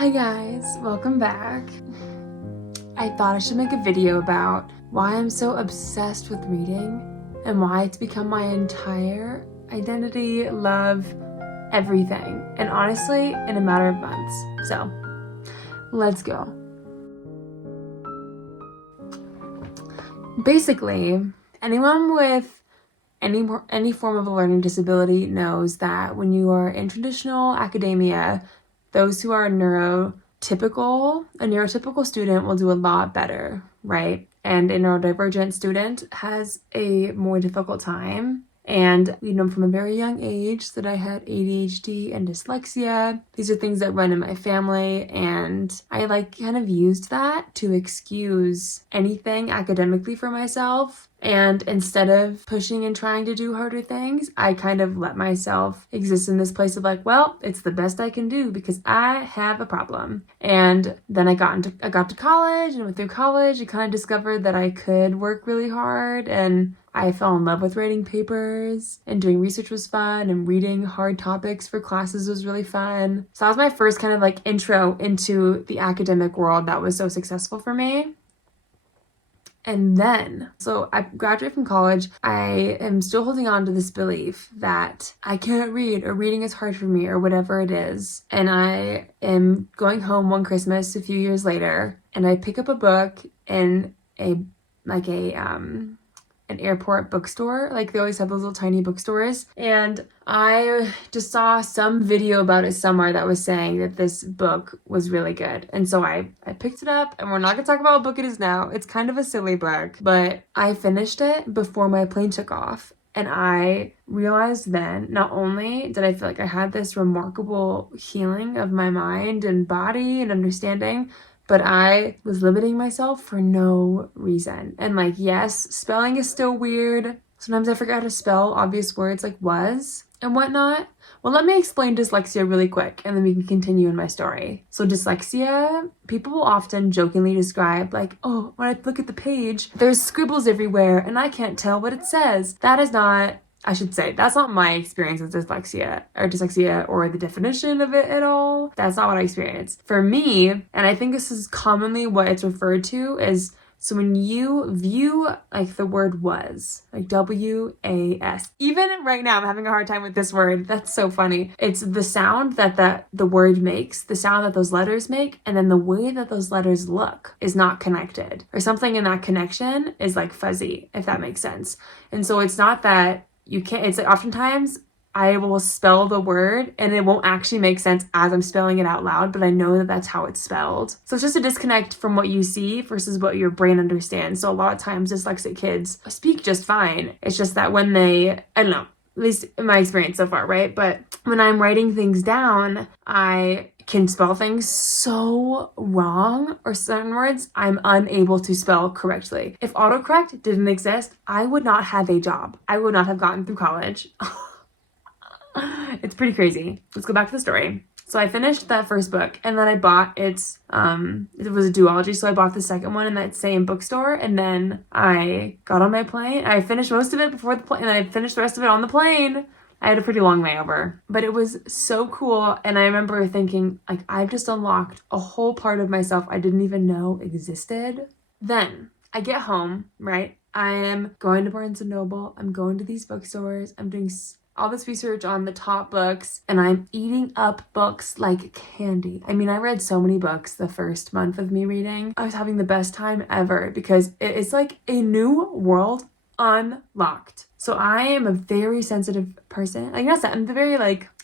Hi guys, welcome back. I thought I should make a video about why I'm so obsessed with reading and why it's become my entire identity, love, everything. And honestly, in a matter of months. So, let's go. Basically, anyone with any form of a learning disability knows that when you are in traditional academia, those who are a neurotypical student will do a lot better, right? And a neurodivergent student has a more difficult time. And we know from a very young age that I had ADHD and dyslexia. These are things that run in my family, and I kind of used that to excuse anything academically for myself. And instead of pushing and trying to do harder things, I kind of let myself exist in this place of well, it's the best I can do because I have a problem. And then I got to college, and went through college, I kind of discovered that I could work really hard, and I fell in love with writing papers, and doing research was fun, and reading hard topics for classes was really fun. So that was my first kind of intro into the academic world that was so successful for me. And then, so I graduated from college. I am still holding on to this belief that I can't read, or reading is hard for me, or whatever it is. And I am going home one Christmas a few years later, and I pick up a book in an airport bookstore. They always have those little tiny bookstores. And I just saw some video about it somewhere that was saying that this book was really good. And so I picked it up, and we're not gonna talk about what book it is now. It's kind of a silly book, but I finished it before my plane took off. And I realized then, not only did I feel like I had this remarkable healing of my mind and body and understanding, but I was limiting myself for no reason. And yes, spelling is still weird. Sometimes I forget how to spell obvious words like was and whatnot. Well, let me explain dyslexia really quick, and then we can continue in my story. So dyslexia, people will often jokingly describe oh, when I look at the page, there's scribbles everywhere and I can't tell what it says. That's not my experience with dyslexia or the definition of it at all. That's not what I experienced. For me, and I think this is commonly what it's referred to as, so when you view the word was, W-A-S, even right now I'm having a hard time with this word. That's so funny. It's the sound that the word makes, the sound that those letters make, and then the way that those letters look is not connected, or something in that connection is fuzzy, if that makes sense. And so it's not that you can't, it's oftentimes I will spell the word and it won't actually make sense as I'm spelling it out loud, but I know that that's how it's spelled. So it's just a disconnect from what you see versus what your brain understands. So a lot of times dyslexic kids speak just fine. It's just that when I don't know, at least in my experience so far, right? But when I'm writing things down, I can spell things so wrong, or certain words I'm unable to spell correctly. If autocorrect didn't exist, I would not have a job. I would not have gotten through college. It's pretty crazy. Let's go back to the story. So I finished that first book, and then I bought it was a duology, so I bought the second one in that same bookstore, and then I got on my plane. I finished most of it before the plane, and then I finished the rest of it on the plane. I had a pretty long layover, but it was so cool. And I remember thinking, I've just unlocked a whole part of myself I didn't even know existed. Then I get home, right? I am going to Barnes & Noble. I'm going to these bookstores. I'm doing all this research on the top books, and I'm eating up books like candy. I mean, I read so many books the first month of me reading. I was having the best time ever because it's a new world unlocked. So I am a very sensitive person. I'm very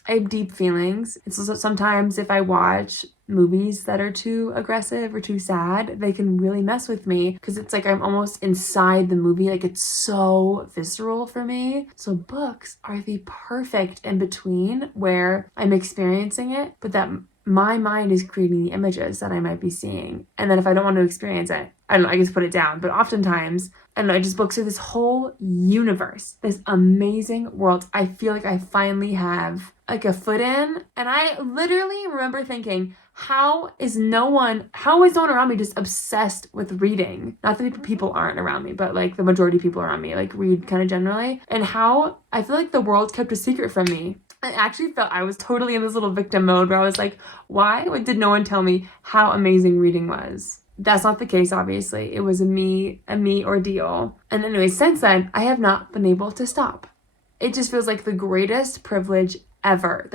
I have deep feelings. And so sometimes if I watch movies that are too aggressive or too sad, they can really mess with me because it's I'm almost inside the movie. It's so visceral for me. So books are the perfect in between where I'm experiencing it, but that my mind is creating the images that I might be seeing. And then if I don't want to experience it, I don't know, I just put it down. But oftentimes, books are this whole universe, this amazing world. I feel like I finally have a foot in. And I literally remember thinking, how is no one around me just obsessed with reading? Not that people aren't around me, but the majority of people around me read kind of generally. And how I feel like the world kept a secret from me. I actually felt I was totally in this little victim mode where I was like, why did no one tell me how amazing reading was? That's not the case, obviously. It was a me ordeal. And anyway, since then, I have not been able to stop. It just feels like the greatest privilege ever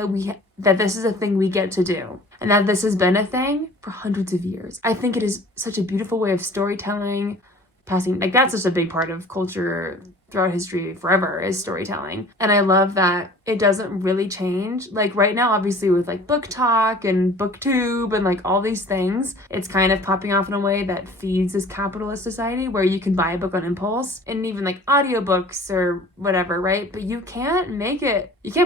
that this is a thing we get to do, and that this has been a thing for hundreds of years. I think it is such a beautiful way of storytelling, passing, like that's just a big part of culture throughout history forever is storytelling. And I love that it doesn't really change. Like right now, obviously with like book talk and booktube and like all these things, it's kind of popping off in a way that feeds this capitalist society where you can buy a book on impulse, and even like audiobooks or whatever, right? But you can't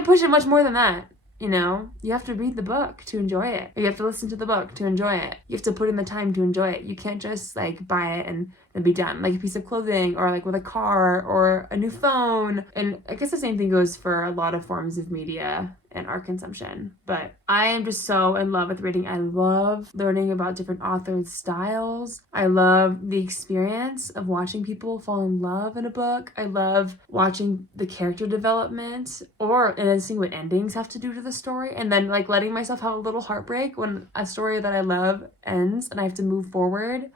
push it much more than that. You know, you have to read the book to enjoy it. Or you have to listen to the book to enjoy it. You have to put in the time to enjoy it. You can't just like buy it and be done. Like a piece of clothing or like with a car or a new phone. And I guess the same thing goes for a lot of forms of media and art consumption. But I am just so in love with reading. I love learning about different authors' styles. I love the experience of watching people fall in love in a book. I love watching the character development and seeing what endings have to do to the story, and then like letting myself have a little heartbreak when a story that I love ends and I have to move forward.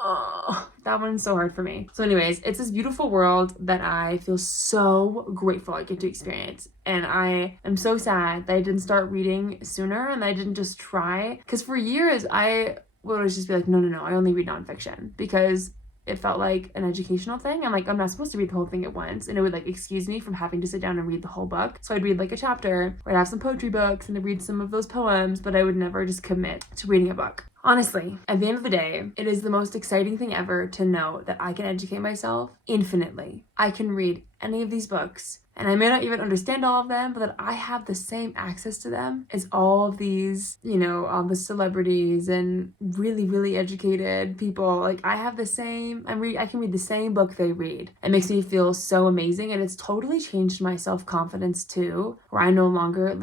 Oh, that one's so hard for me. So anyways, it's this beautiful world that I feel so grateful I get to experience. And I am so sad that I didn't start reading sooner and I didn't just try. Because for years, I would always just be like, no, I only read nonfiction. Because it felt like an educational thing. I'm like, I'm not supposed to read the whole thing at once. And it would like excuse me from having to sit down and read the whole book. So I'd read like a chapter, or I'd have some poetry books and I'd read some of those poems, but I would never just commit to reading a book. Honestly, at the end of the day, it is the most exciting thing ever to know that I can educate myself infinitely. I can read any of these books, and I may not even understand all of them, but that I have the same access to them as all of these, all the celebrities and really, really educated people. Like I have the same, I can read the same book they read. It makes me feel so amazing, and it's totally changed my self-confidence too, where I no longer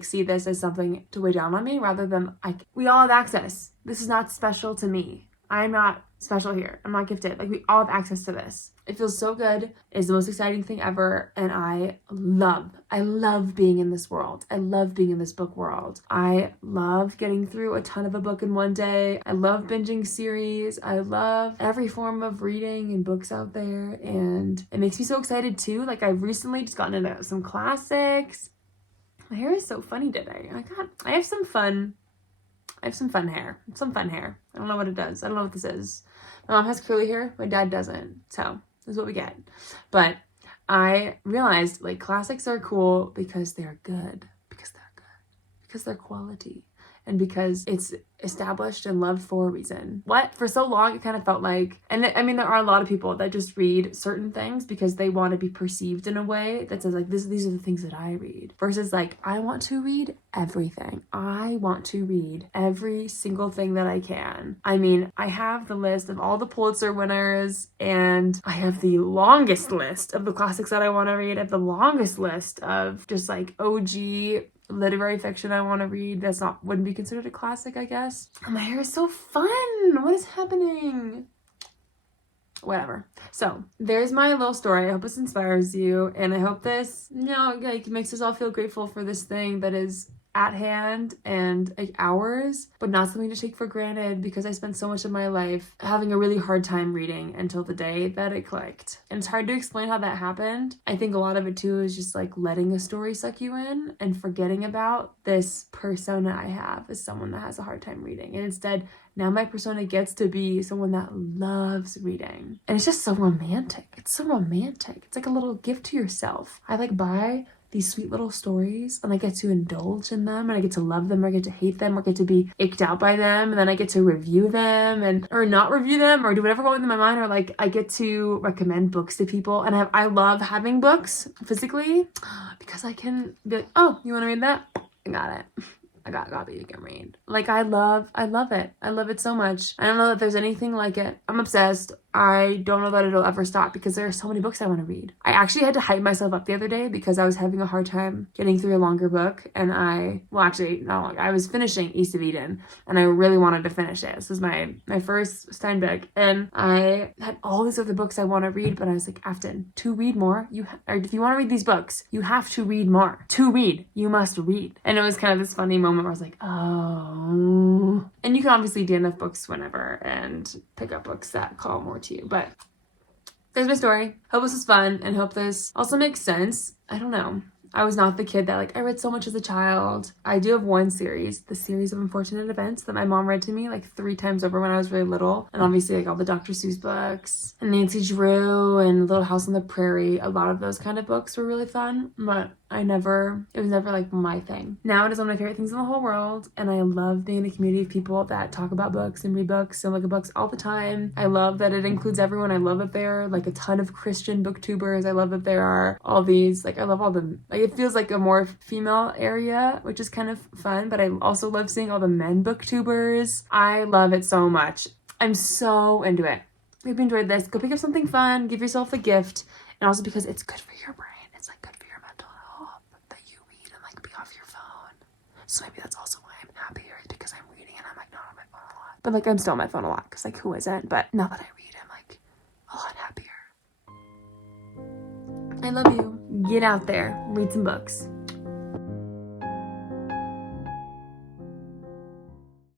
see this as something to weigh down on me, rather than we all have access. This is not special to me. I'm not special here. I'm not gifted. Like we all have access to this. It feels so good. It's the most exciting thing ever. And I love being in this world. I love being in this book world. I love getting through a ton of a book in one day. I love binging series. I love every form of reading and books out there. And it makes me so excited too. Like I've recently just gotten into some classics. My hair is so funny today. I have some fun hair. Some fun hair. I don't know what it does. I don't know what this is. My mom has curly hair. My dad doesn't. So this is what we get. But I realized like classics are cool because they're good. Because they're quality. And because it's established and loved for a reason. For so long it kind of felt like, and I mean there are a lot of people that just read certain things because they want to be perceived in a way that says like these are the things that I read, versus like I want to read everything. I want to read every single thing that I can. I mean, I have the list of all the Pulitzer winners, and I have the longest list of the classics that I want to read. I have the longest list of just like OG literary fiction I want to read wouldn't be considered a classic, I guess. Oh, my hair is so fun. What is happening? Whatever. So there's my little story. I hope this inspires you, and I hope this makes us all feel grateful for this thing that is at hand and like ours, but not something to take for granted, because I spent so much of my life having a really hard time reading until the day that it clicked. And it's hard to explain how that happened. I think a lot of it too is just like letting a story suck you in and forgetting about this persona I have as someone that has a hard time reading. And instead, now my persona gets to be someone that loves reading. And it's just so romantic. It's so romantic. It's like a little gift to yourself. I buy these sweet little stories and I get to indulge in them, and I get to love them, or I get to hate them, or get to be icked out by them, and then I get to review them or not review them, or do whatever going in my mind, or like I get to recommend books to people. And I love having books physically because I can be like, oh, you want to read that? I got it. I got a copy you can read. Like I love it. I love it so much. I don't know that there's anything like it. I'm obsessed. I don't know that it'll ever stop because there are so many books I want to read. I actually had to hype myself up the other day because I was having a hard time getting through a longer book, and I was finishing East of Eden, and I really wanted to finish it. This was my first Steinbeck, and I had all these other books I want to read, but I was like, Afton, to read more, if you want to read these books, you have to read more. To read, you must read. And it was kind of this funny moment where I was like, oh. And you can obviously DNF books whenever and pick up books that call more to you. But there's my story. Hope this was fun and hope this also makes sense. I don't know. I was not the kid that I read so much as a child. I do have one series, the series of unfortunate events that my mom read to me 3 times over when I was really little. And obviously all the Dr. Seuss books and Nancy Drew and Little House on the Prairie. A lot of those kind of books were really fun, but it was never my thing. Now it is one of my favorite things in the whole world, and I love being in a community of people that talk about books and read books and look at books all the time. I love that it includes everyone. I love that there are a ton of Christian booktubers. I love that there are all these, I love all the, it feels like a more female area, which is kind of fun, but I also love seeing all the men booktubers. I love it so much. I'm so into it. If you enjoyed this, go pick up something fun, give yourself a gift, and also because it's good for your brain. It's good for your mental health that you read and be off your phone. So maybe that's also why I'm happier, is because I'm reading and I'm not on my phone a lot. But I'm still on my phone a lot because who isn't? But now that I read, I'm a lot happier. I love you. Get out there, read some books.